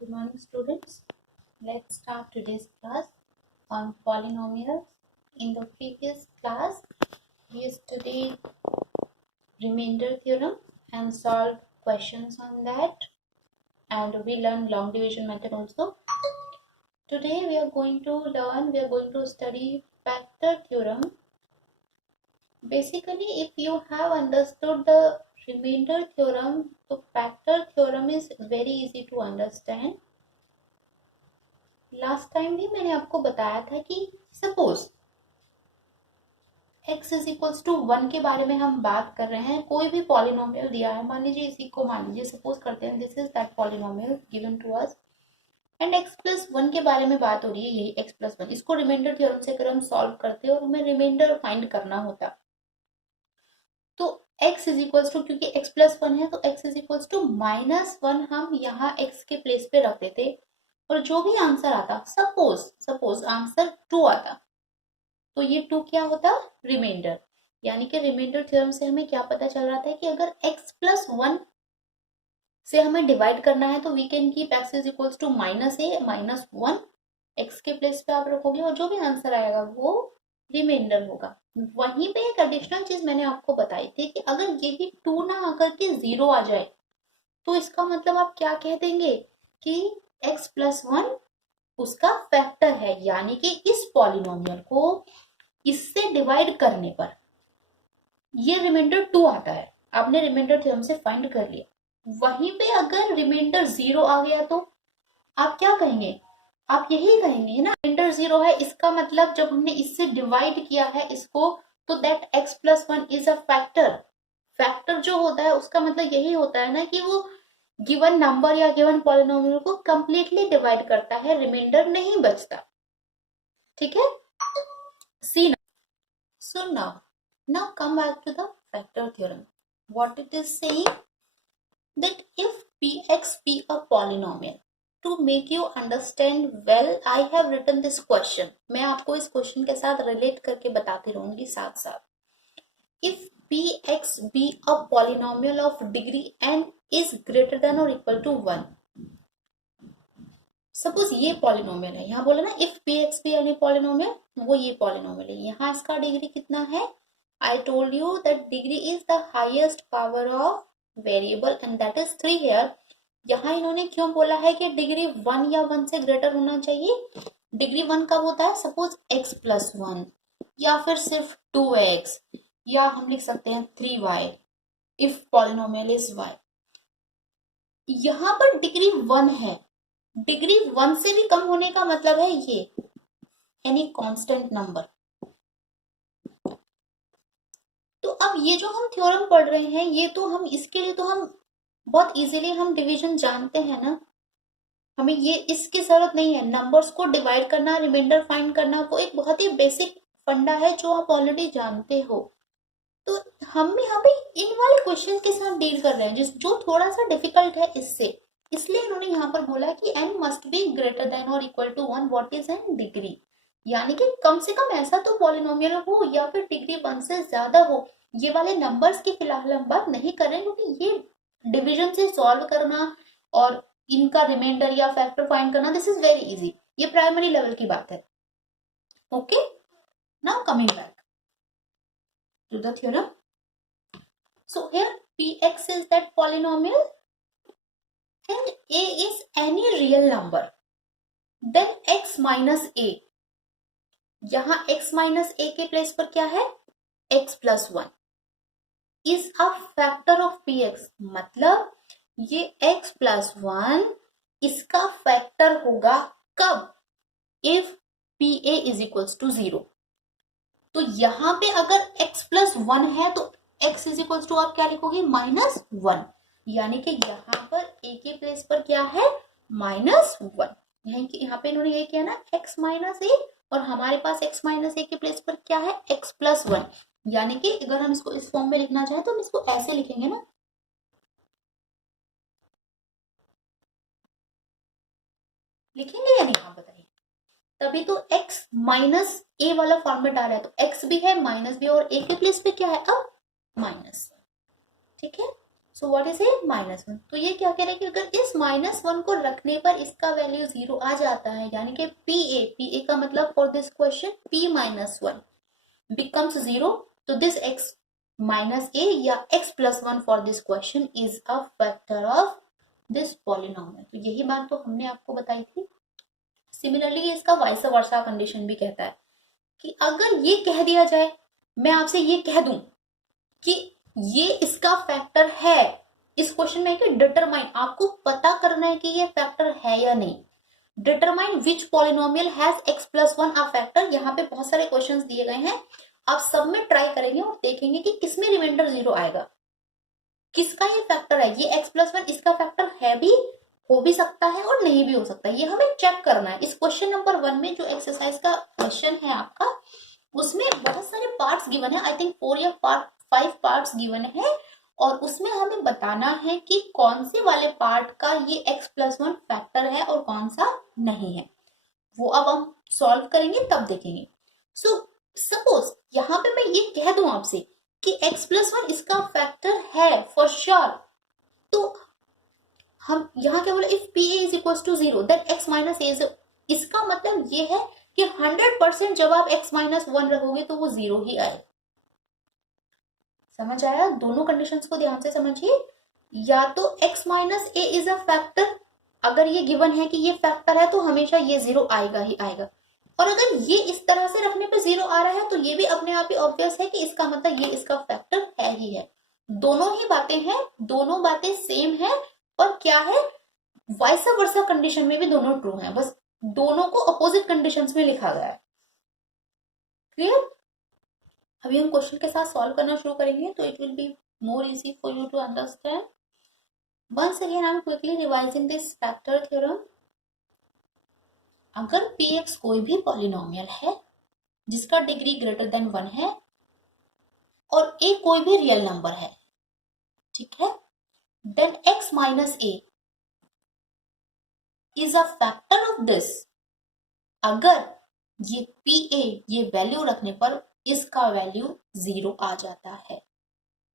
Good morning, students. Let's start today's class on polynomials. In the previous class, we studied remainder theorem and solved questions on that, and we learned long division method also. Today we are going to study factor theorem. Basically, if you have understood the remainder theorem, the factor theorem is very easy to understand. Last time भी मैंने आपको बताया था कि suppose x is equals to 1 के बारे में हम बात कर रहे हैं. कोई भी पॉलिनोमियल दिया है, मान लीजिए इसी को मान लीजिए सपोज करते हैं this is that polynomial given to us and x plus 1 के बारे में बात हो रही है. यही x प्लस 1, इसको रिमाइंडर थ्योरम से अगर हम सॉल्व करते और हमें रिमाइंडर फाइंड करना होता तो x इज इक्वल्स टू, क्योंकि x प्लस 1 है तो x इज इक्वल्स टू -1 हम यहाँ x के प्लेस पे रख देते और जो भी आंसर आता, सपोज आंसर 2 आता, तो ये 2 क्या होता, रिमाइंडर. यानी कि रिमाइंडर थ्योरम से हमें क्या पता चल रहा था कि अगर x प्लस 1 से हमें डिवाइड करना है तो we can keep x is equals to -1, x के प्लेस पे आप रखोगे और जो भी आंसर आएगा वो रिमाइंडर होगा. वहीं पे एक एडिशनल चीज मैंने आपको बताई थी कि अगर यही 2 ना आकर के 0 आ जाए तो इसका मतलब आप क्या कह देंगे कि x प्लस 1 उसका फैक्टर है. यानी कि इस पॉलिनोमियल को इससे डिवाइड करने पर ये रिमाइंडर 2 आता है. आपने रिमाइंडर थ्योरम से फाइंड कर लिया. वहीं पे अगर रिमाइंडर 0 आ गया तो आप क्या कहेंगे, आप यही कहेंगे ना, रिमाइंडर 0 है इसका मतलब जब हमने इससे डिवाइड किया है इसको तो that x plus 1 is a factor. Factor जो होता है उसका मतलब यही होता है ना कि वो गिवन नंबर या गिवन पॉलिनोमियल को कंप्लीटली डिवाइड करता है, रिमाइंडर नहीं बचता. ठीक है, सी now. So now come back to the factor theorem. What it is saying that if px be a polynomial, to make you understand well I have written this question. मैं आपको इस question के साथ relate करके बताती रहूंगी साथ साथ. If px be a polynomial of degree n is greater than or equal to 1. Suppose ये पॉलिनोमियल है, यहाँ बोला ना if px be any polynomial, वो ये पॉलिनोमियल है. यहाँ इसका डिग्री कितना है, I told you that degree is the highest power of variable and that is 3 here. यहाँ इन्होंने क्यों बोला है कि डिग्री 1 या 1 से ग्रेटर होना चाहिए. डिग्री 1 कब होता है, सपोज x प्लस 1 या फिर सिर्फ 2x या हम लिख सकते हैं 3y if polynomial is y. यहाँ पर डिग्री 1 है, डिग्री 1 से भी कम होने का मतलब है ये एनी कांस्टेंट नंबर. तो अब ये जो हम थ्योरम पढ़ रहे हैं ये तो हम इसके लिए तो हम बहुत इजीली हम डिवीजन जानते हैं ना, हमें ये इसकी जरूरत नहीं है. नंबर्स को डिवाइड करना, रिमाइंडर फाइंड करना वो एक बहुत ही बेसिक फंडा है जो आप ऑलरेडी जानते हो. तो हम यहाँ पे इन वाले क्वेश्चन के साथ डील कर रहे हैं जो थोड़ा सा डिफिकल्ट है इससे, इसलिए इन्होंने यहाँ पर बोला कि n must be greater than और equal to 1. What is n, degree. यानी कि कम से कम ऐसा तो पॉलिनोमियल हो या फिर डिग्री 1 से ज्यादा हो. ये वाले नंबर्स की फिलहाल हम बात नहीं कर रहे हैं क्योंकि ये डिवीजन से सॉल्व करना और इनका रिमाइंडर या फैक्टर फाइंड करना दिस इज वेरी इजी. ये प्राइमरी लेवल की बात है. Okay, now coming back to the theorem. So here px is that polynomial and a is any real number, then x minus a. यहाँ x minus a के place पर क्या है, x plus 1 is a factor of px. मतलब ये x plus 1 इसका factor होगा कब, if pa is equals to 0. तो यहाँ पे अगर x plus 1 है तो x is equals to आप क्या लिखोगे, -1. यानी कि यहाँ पर a के प्लेस पर क्या है, -1. यहाँ पे इन्होंने ये किया ना x minus a और हमारे पास x minus a के प्लेस पर क्या है, x plus 1. यानी कि अगर हम इसको इस फॉर्म में लिखना चाहें तो हम इसको ऐसे लिखेंगे ना, लिखेंगे या नहीं आप बताइए. तभी तो x माइनस a वाला फॉर्मेट आ रहा है, तो x भी है माइनस भी और a के प्लेस पे क्या है अब माइनस. ठीक है, सो व्हाट इज ए -1। तो ये क्या कह रहे हैं कि अगर इस -1 को रखने पर इसका वैल्यू 0 आ जाता है, यानी कि पी ए का मतलब for this question p-1 becomes 0, तो दिस x माइनस ए या x+1 for this question is a factor of this polynomial. तो यही बात तो हमने आपको बताई थी। सिमिलरली इसका वाइस वर्सा कंडीशन भी कहता है कि अगर ये कह दिया जाए, मैं आपसे ये कह दूं कि ये इसका फैक्टर है, इस क्वेश्चन में कि डिटरमाइन, आपको पता करना है कि ये फैक्टर है या नहीं। Determine which polynomial has x+1 a factor. यहाँ पे बहुत सारे क्वेश्चंस दिए गए हैं, आप सब में ट्राई करेंगे और देखेंगे कि किसमें रिमाइंडर 0 आएगा, किसका ये फैक्टर है। ये x+1 इसका फैक्टर है भी, हो भी सकता है और नहीं भी हो सकता है, ये हमें चेक करना है। इस क्वेश्चन नंबर 1 में जो एक्सरसाइज का क्वेश्चन है आपका, उसमें बहुत सारे पार्ट्स गिवन है, आई थिंक 4 या 5 पार्ट्स गिवन है, और उसमें हमें बताना है कि कौन से वाले पार्ट का ये x+1 फैक्टर है और कौन सा नहीं है। वो अब हम सॉल्व करेंगे तब देखेंगे। सो सपोज यहाँ पे मैं ये कह दूं आपसे कि x+1 इसका फैक्टर है फॉर श्योर, तो हम यहाँ क्या बोले, if p a is equal to 0 then x minus a, इसका मतलब ये है कि 100% जब आप x-1 रखोगे तो वो 0 ही आए। समझ आया? दोनों कंडीशंस को ध्यान से समझिए। या तो x-a इज अ फैक्टर, अगर ये गिवन है कि ये फैक्टर है तो हमेशा ये 0 आएगा ही आएगा, और अगर ये इस तरह से रखने पे 0 आ रहा है तो ये भी अपने आप ही ऑब्वियस है कि इसका मतलब ये इसका फैक्टर है ही है। दोनों ही बातें हैं, दोनों बातें सेम है, और क्या है, वाइस वर्सा कंडीशन में भी दोनों ट्रू हैं, बस दोनों को अपोजिट कंडीशंस में लिखा गया है। क्लियर? अभी हम क्वेश्चन के साथ सॉल्व करना शुरू करेंगे तो it will be more easy for you to understand. Once again I am quickly revising this factor theorem. अगर px कोई भी पॉलिनोमियल है जिसका डिग्री ग्रेटर देन 1 है और a कोई भी रियल नंबर है, ठीक है, then x minus a is a factor of this. अगर ये pa ये वैल्यू रखने पर इसका वैल्यू 0 आ जाता है,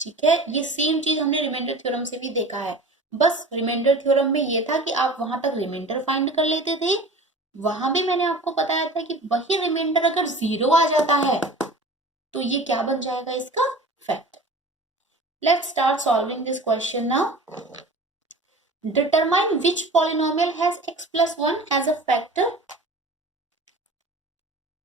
ठीक है। ये सेम चीज हमने रिमाइंडर थ्योरम से भी देखा है, बस रिमाइंडर थ्योरम में ये था कि आप वहां तक रिमाइंडर फाइंड कर लेते थे, वहां भी मैंने आपको बताया था कि वही रिमाइंडर अगर 0 आ जाता है तो ये क्या बन जाएगा, इसका factor. Let's start solving this question now. Determine which polynomial has x+1 as a factor.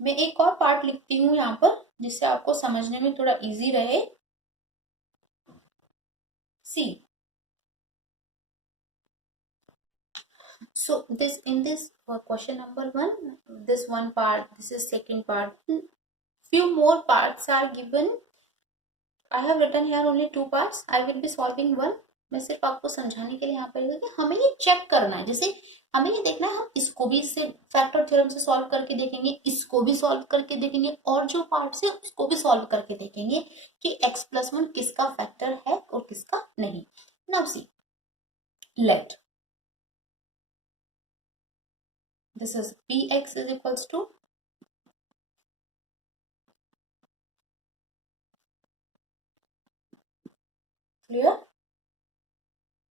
मैं एक और पार्ट लिखती हूँ यहाँ पर जिससे आपको समझने में थोड़ा इजी रहे। सी, so this in this question number 1, this one part, this is second part, few more parts are given. I have written here only 2 parts, I will be solving one। मैं सिर्फ आपको समझाने के लिए यहाँ पर लिखा कि हमें ये चेक करना है, जैसे हमें ये देखना है, हम इसको भी इससे फैक्टर थ्योरम से सॉल्व करके देखेंगे, इसको भी सॉल्व करके देखेंगे, और जो पार्ट्स है उसको भी सॉल्व करके देखेंगे कि x+1 किसका फैक्टर है और किसका नहीं। Now see, let this is px is equals to clear।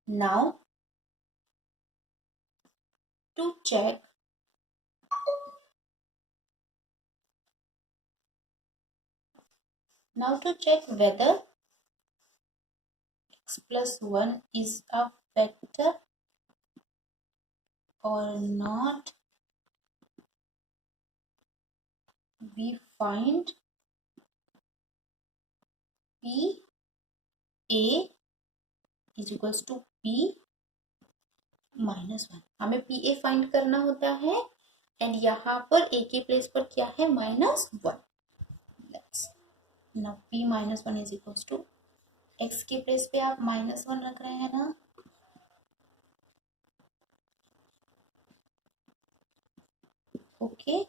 Now to check whether x+1 is a factor or not, we find p a is equals to p -1। हमें P A find करना होता है, and यहाँ पर ए के place पर क्या है, -1। Now p -1 is equals to, x के प्लेस पे आप -1 रख रहे हैं ना, okay.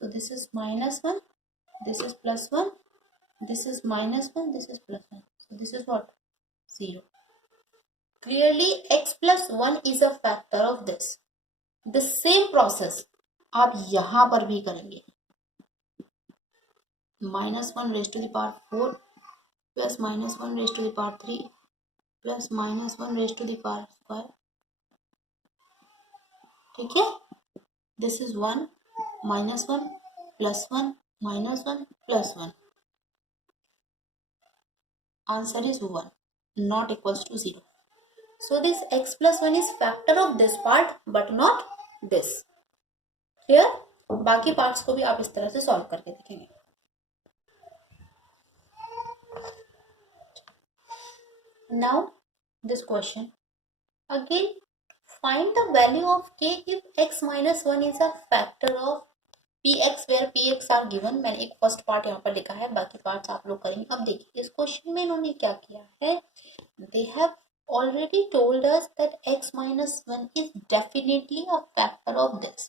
So this is -1, this is +1, this is -1, this is +1. So this is what? 0. Clearly x+1 is a factor of this. The same process आप यहाँ पर भी करेंगे। -1 raised to the power 4 plus -1 raised to the power 3 plus minus one raise to the power square, ठीक है। This is one minus one plus one minus one plus one, answer is one, not equals to zero. So this x plus 1 is factor of this part but not this. Clear? बाकी parts को भी आप इस तरह से solve करके देखेंगे. Now this question again, find the value of k if x minus 1 is a factor of px where px are given. मैंने एक फर्स्ट पार्ट यहाँ पर लिखा है, बाकी पार्ट्स आप लोग करेंगे. अब देखिए इस क्वेश्चन में इन्होंने क्या किया है, they have already told us that x minus 1 is definitely a factor of this.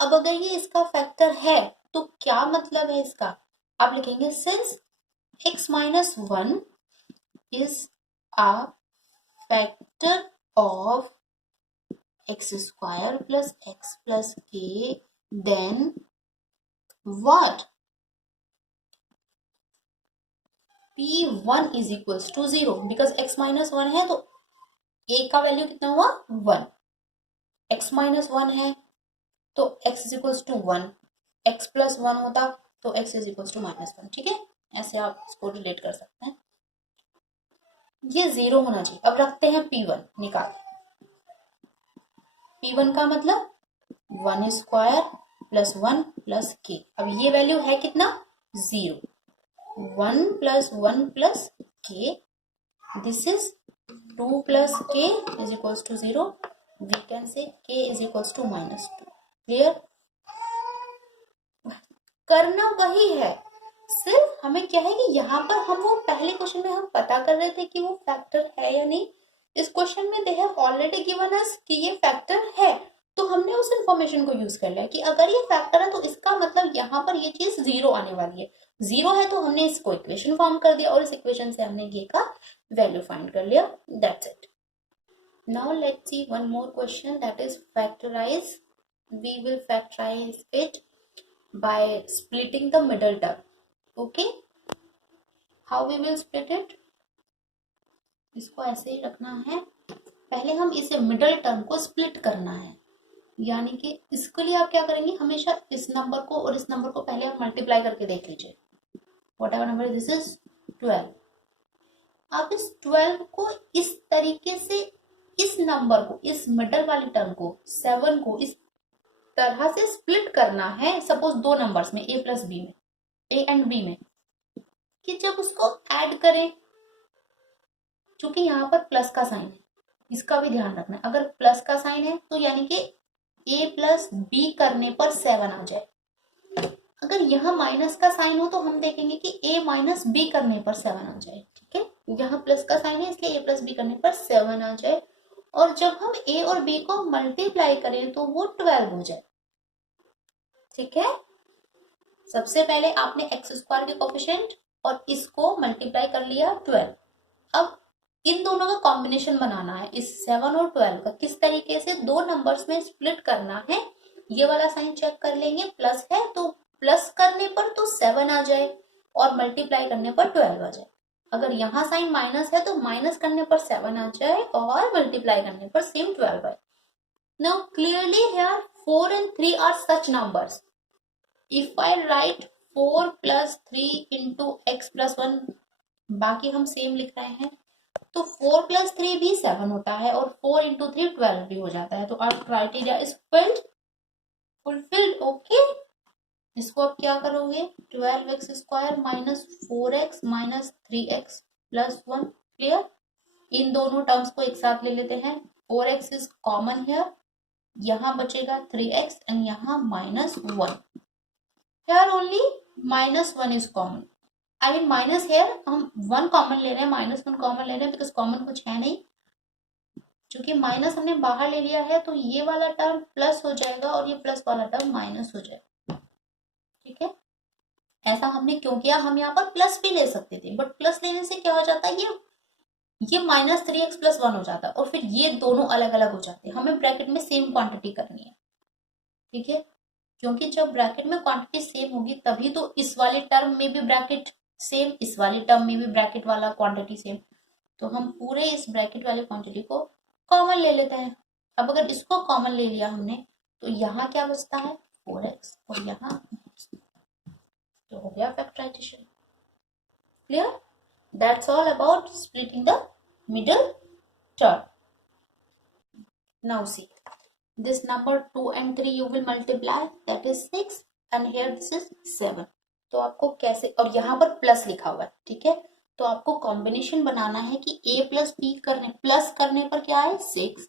अब अगर ये इसका फैक्टर है तो क्या मतलब है इसका, आप लिखेंगे since x minus 1 is a factor of x square plus x plus k, then what? P1 is equals to 0 because x minus 1 है तो a का वैल्यू कितना हुआ 1, x minus 1 है तो x is equals to 1, x plus 1 होता तो x is equals to minus 1, ठीक है. ऐसे आप इसको रिलेट कर सकते हैं. ये 0 होना चाहिए. अब रखते हैं P1 निकाल. P1 का मतलब 1 स्क्वायर प्लस 1 प्लस k. अब ये वैल्यू है कितना 0, 1 plus 1 plus k, this is 2 plus k is equals to 0, we can say k is equals to minus 2. Clear? करना वही है, सिर्फ हमें क्या है कि यहाँ पर हम वो पहले क्वेश्चन में हम पता कर रहे थे कि वो फैक्टर है या नहीं. इस क्वेश्चन में they have already given us कि ये फैक्टर है, तो हमने उस इंफॉर्मेशन को यूज कर लिया कि अगर ये फैक्टर है तो इसका मतलब यहाँ पर ये चीज 0 आने वाली है. 0 है तो हमने इसको इक्वेशन फॉर्म कर दिया और इस इक्वेशन से हमने ये का वैल्यू फाइंड कर लिया. That's it. Now let's see one more question, that is factorize. We will factorize it by splitting the middle term. Okay, how we will split it, इसको ऐसे ही रखना है. पहले हम इसे मिडल टर्म को स्प्लिट करना है, यानी कि इसके लिए आप क्या करेंगे, हमेशा इस नंबर को और इस नंबर को पहले आप मल्टीप्लाई करके देख लीजिए. Whatever number this is 12. आप इस 12 को इस तरीके से, इस नंबर को, इस मिडल वाली टर्म को 7 को इस तरह से स्प्लिट करना है. सपोज दो नंबर्स में a प्लस बी में, a एंड b में, कि जब उसको ऐड करें, क्योंकि यहाँ पर प्लस का साइन है, इसका भी ध्यान रखना है. अगर प्लस का साइन है तो यानी कि a प्लस बी करने पर 7 आ जाए. अगर यहाँ माइनस का साइन हो तो हम देखेंगे कि a माइनस बी करने पर 7 आ जाए. ठीक है, यहाँ प्लस का साइन है इसलिए a प्लस बी करने पर 7 आ जाए. और जब हम a और b को मल्टीप्लाई करें तो वो 12 हो जाए. ठीक है, सबसे पहले आपने एक्स स्क्वायर के कोफिशिएंट और इसको मल्टीप्लाई कर लिया 12. अब इन दोनों का कॉम्बिनेशन बनाना है, इस 7 और 12 का. किस तरीके से दो नंबर्स में स्प्लिट करना है, ये वाला साइन चेक कर लेंगे. प्लस है तो प्लस करने पर तो 7 आ जाए और मल्टीप्लाई करने पर 12 आ जाए. अगर यहाँ साइन माइनस है तो माइनस करने पर 7 आ जाए और मल्टीप्लाई करने पर सेम 12 आए. Now clearly here 4 and 3 are such numbers. If I write 4 plus 3 into x plus 1, बाकी हम सेम लिख रहे हैं, तो 4 plus 3 भी 7 होता है और 4 into 3 12 भी हो जाता है. तो our criteria is fulfilled. Okay, इसको आप क्या करोगे, 12x square minus 4x minus 3x plus 1. Clear, इन दोनों टर्म्स को एक साथ ले लेते हैं. 4x इज कॉमन हियर, यहाँ बचेगा 3x एंड यहाँ minus 1. Here only minus 1 is common. I mean minus here हम 1 कॉमन ले रहे हैं, माइनस 1 कॉमन ले रहे हैं बिकॉज कॉमन कुछ है नहीं. क्योंकि माइनस हमने बाहर ले लिया है तो ये वाला टर्म प्लस हो जाएगा और ये प्लस वाला टर्म माइनस हो जाएगा. ठीक है, ऐसा हमने क्यों किया, हम यहाँ पर प्लस भी ले सकते थे बट प्लस लेने से क्या हो जाता है, ये माइनस 3x प्लस 1 हो जाता है और फिर ये दोनों अलग अलग हो जाते हैं. हमें ब्रैकेट में सेम क्वांटिटी करनी है. ठीक है, क्योंकि जब ब्रैकेट में क्वांटिटी सेम होगी तभी तो इस वाले टर्म में भी ब्रैकेट सेम, इस वाली टर्म में भी ब्रैकेट वाला क्वांटिटी सेम. तो हम पूरे इस ब्रैकेट वाले क्वांटिटी को कॉमन ले लेते हैं। अब अगर इसको कॉमन ले लिया हमने तो यहाँ क्या बचता है 4x और यहाँ तो हो गया factorization. Clear? That's all about splitting the middle term. Now see this number 2 and 3 you will multiply, that is 6 and here this is 7। तो आपको कैसे, और यहाँ पर प्लस लिखा हुआ है, ठीक है, तो आपको कॉम्बिनेशन बनाना है कि a प्लस बी करने, प्लस करने पर क्या है 6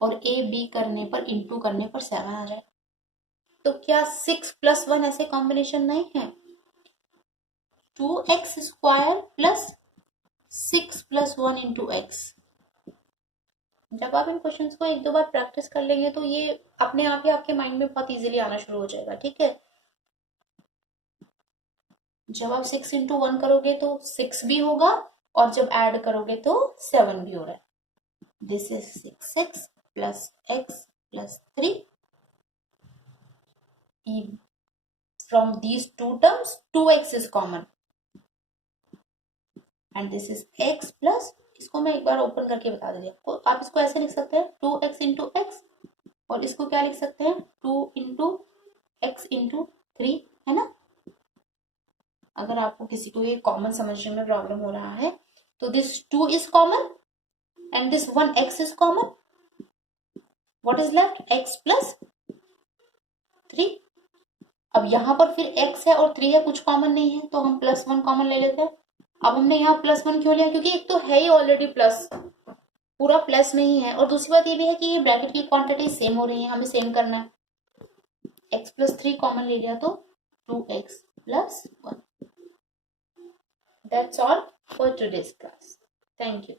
और a b करने पर इंटू करने पर 7 आ जाए। तो क्या 6 प्लस 1 ऐसे कॉम्बिनेशन नहीं है? 2x square plus 6 plus 1 into x. जब आप इन क्वेश्चंस को एक दो बार प्रैक्टिस कर लेंगे तो ये अपने आप ही आपके माइंड में बहुत इजीली आना शुरू हो जाएगा, ठीक है। जब आप 6 इंटू 1 करोगे तो 6 भी होगा और जब ऐड करोगे तो 7 भी हो रहा है। This is 6x plus x plus 3। From these two terms 2x is common and this is x plus, इसको मैं एक बार ओपन करके बता देती हूँ। आप इसको ऐसे लिख सकते हैं 2x इंटू एक्स और इसको क्या लिख सकते हैं 2 इंटू एक्स इंटू 3, है ना। अगर आपको किसी को ये कॉमन समझने में प्रॉब्लम हो रहा है तो this 2 is common and this 1x is common. What is left? x plus 3। अब यहाँ पर फिर x है और 3 है, कुछ कॉमन नहीं है तो हम प्लस 1 कॉमन ले लेते हैं। अब हमने यहाँ प्लस 1 क्यों लिया? क्योंकि एक तो है ही ऑलरेडी प्लस, पूरा प्लस में ही है, और दूसरी बात ये भी है कि ये ब्रैकेट की क्वांटिटी सेम हो रही है, हमें सेम करना है। x प्लस 3 कॉमन ले लिया तो 2x plus 1। That's all for today's class. Thank you.